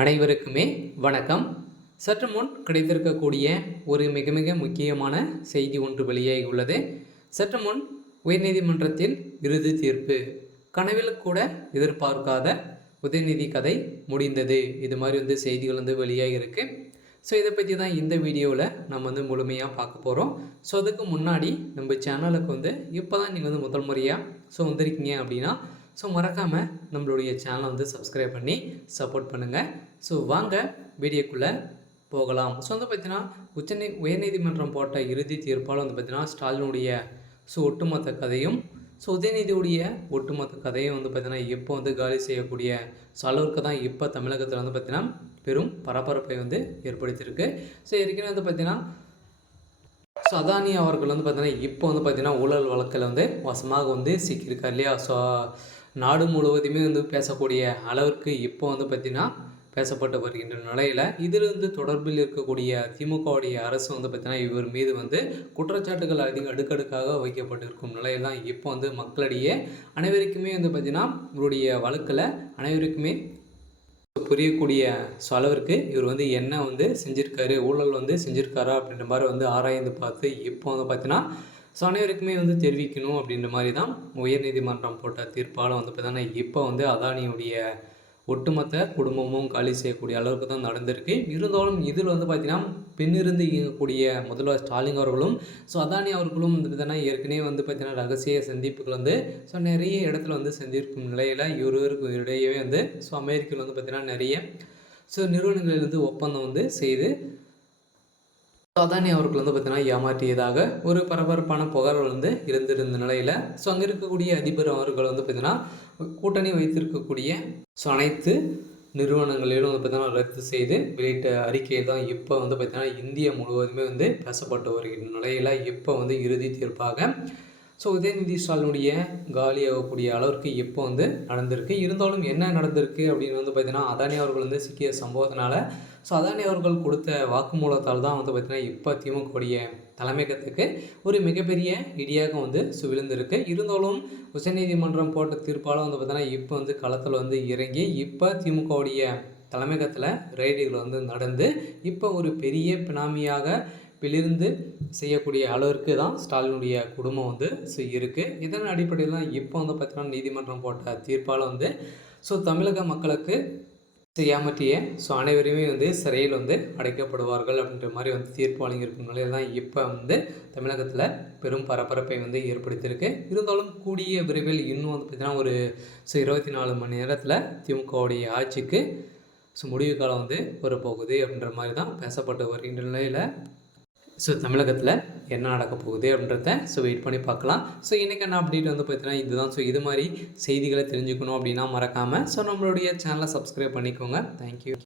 அனைவருக்குமே வணக்கம். சற்று முன் கிடைத்திருக்கக்கூடிய ஒரு மிக மிக முக்கியமான செய்தி ஒன்று வெளியாகி உள்ளது. சற்று முன் உயர்நீதிமன்றத்தில் இறுதி தீர்ப்பு. கனவில் கூட எதிர்பார்க்காத உதயநிதி கதை முடிந்தது. இது மாதிரி செய்திகள் வெளியாகி இருக்கு. ஸோ இதை பற்றி தான் இந்த வீடியோவில் நம்ம முழுமையாக பார்க்க போகிறோம். ஸோ அதுக்கு முன்னாடி நம்ம சேனலுக்கு இப்போ தான் நீங்கள் முதல் முறையாக வந்திருக்கீங்க அப்படின்னா மறக்காமல் நம்மளுடைய சேனலை சப்ஸ்கிரைப் பண்ணி சப்போர்ட் பண்ணுங்கள். வாங்க வீடியோக்குள்ளே போகலாம். பார்த்தீங்கன்னா உயர்நீதிமன்றம் போட்ட இறுதி தீர்ப்பால் பார்த்தீங்கன்னா ஸ்டாலினுடைய ஒட்டுமொத்த கதையும் உதயநிதியுடைய ஒட்டுமொத்த கதையும் பார்த்தீங்கன்னா இப்போ காலி செய்யக்கூடிய அளவுக்கு தான் இப்போ தமிழகத்தில் பார்த்தீங்கன்னா பெரும் பரபரப்பை ஏற்படுத்தியிருக்கு. ஏற்கனவே பார்த்தீங்கன்னா அதானி அவர்கள் பார்த்தீங்கன்னா இப்போ பார்த்தீங்கன்னா ஊழல் வழக்கில் வசமாக சிக்கியிருக்கார் இல்லையா. நாடு முழுவதுமே பேசக்கூடிய அளவிற்கு இப்போ பார்த்தீங்கன்னா பேசப்பட்டு வருகின்ற நிலையில் இதிலிருந்து தொடர்பில் இருக்கக்கூடிய திமுகவுடைய அரசு பார்த்தீங்கன்னா இவர் மீது குற்றச்சாட்டுகள் அடுக்கடுக்காக வைக்கப்பட்டிருக்கும் நிலையில் தான் இப்போ மக்களிடையே அனைவருக்குமே பார்த்தீங்கன்னா இவருடைய வழக்கில் அனைவருக்குமே புரியக்கூடிய அளவிற்கு இவர் என்ன செஞ்சுருக்காரு, ஊழல் செஞ்சுருக்காரா அப்படின்ற மாதிரி ஆராய்ந்து பார்த்து இப்போ பார்த்தீங்கன்னா அனைவருக்குமே தெரிவிக்கணும் அப்படின்ற மாதிரி தான் உயர்நீதிமன்றம் போட்ட தீர்ப்பால் பார்த்தீங்கன்னா இப்போ அதானியுடைய ஒட்டுமொத்த குடும்பமும் காலி செய்யக்கூடிய அளவுக்கு தான் நடந்திருக்கு. இருந்தாலும் இதில் பார்த்திங்கன்னா பின்னிருந்து இயங்கக்கூடிய முதல்வர் ஸ்டாலின் அவர்களும் அதானி அவர்களும் பார்த்தீங்கன்னா ஏற்கனவே பார்த்தீங்கன்னா ரகசிய சந்திப்புகள் நிறைய இடத்துல செஞ்சிருக்கும் நிலையில் இருவருக்கு இடையே அமெரிக்காவில் பார்த்தீங்கன்னா நிறைய நிறுவனங்களிலிருந்து ஒப்பந்தம் செய்து அதானி அவர்கள் பார்த்தீங்கன்னா ஏமாற்றியதாக ஒரு பரபரப்பான புகார்கள் இருந்திருந்த நிலையில் அங்கே இருக்கக்கூடிய அதிபர் அவர்கள் பார்த்தீங்கன்னா கூட்டணி வைத்திருக்கக்கூடிய அனைத்து நிறுவனங்களிலும் பார்த்தீங்கன்னா ரத்து செய்து வெளியிட்ட அறிக்கையில் தான் இப்போ பார்த்தீங்கன்னா இந்தியா முழுவதுமே பேசப்பட்டு வருகின்ற நிலையில் இப்போ இறுதி தீர்ப்பாக உதயநிதி ஸ்டாலினுடைய காலியாகக்கூடிய அளவிற்கு இப்போ நடந்திருக்கு. இருந்தாலும் என்ன நடந்திருக்கு அப்படின்னு பார்த்தீங்கன்னா அதானி அவர்கள் சிக்கிய சம்பவத்தினால அதானி அவர்கள் கொடுத்த வாக்குமூலத்தால் தான் பார்த்தீங்கன்னா இப்போ திமுகவுடைய தலைமையகத்துக்கு ஒரு மிகப்பெரிய இடியாக விழுந்திருக்கு. இருந்தாலும் உச்சநீதிமன்றம் போட்ட தீர்ப்பால் பார்த்தீங்கன்னா இப்போ களத்தில் இறங்கி இப்போ திமுகவுடைய தலைமையகத்தில் ரெய்டுகள் நடந்து இப்போ ஒரு பெரிய பினாமியாக வெளியிருந்து செய்யக்கூடிய அளவிற்கு தான் ஸ்டாலினுடைய குடும்பம் இருக்குது. இதன் அடிப்படையில் தான் இப்போ பார்த்தீங்கன்னா நீதிமன்றம் போட்ட தீர்ப்பால் தமிழக மக்களுக்கு ஏமாற்றிய அனைவருமே சிறையில் அடைக்கப்படுவார்கள் அப்படின்ற மாதிரி தீர்ப்பு வழங்கியிருக்கும் நிலையில் தான் இப்போ தமிழகத்தில் பெரும் பரபரப்பை ஏற்படுத்தியிருக்கு. இருந்தாலும் கூடிய விரைவில் இன்னும் பார்த்தீங்கன்னா ஒரு 24 மணி நேரத்தில் திமுகவுடைய ஆட்சிக்கு முடிவு காலம் வரப்போகுது அப்படின்ற மாதிரி தான் பேசப்பட்டு வருகின்ற நிலையில் தமிழகத்தில் என்ன நடக்க போகுது அப்படின்றத வெயிட் பண்ணி பார்க்கலாம். இன்றைக்கி என்ன அப்டேட் பார்த்தீங்கன்னா இதுதான். இது மாதிரி செய்திகளை தெரிஞ்சுக்கணும் அப்படின்னா மறக்காமல் நம்மளுடைய சேனலை சப்ஸ்கிரைப் பண்ணிக்கோங்க. தேங்க்யூ.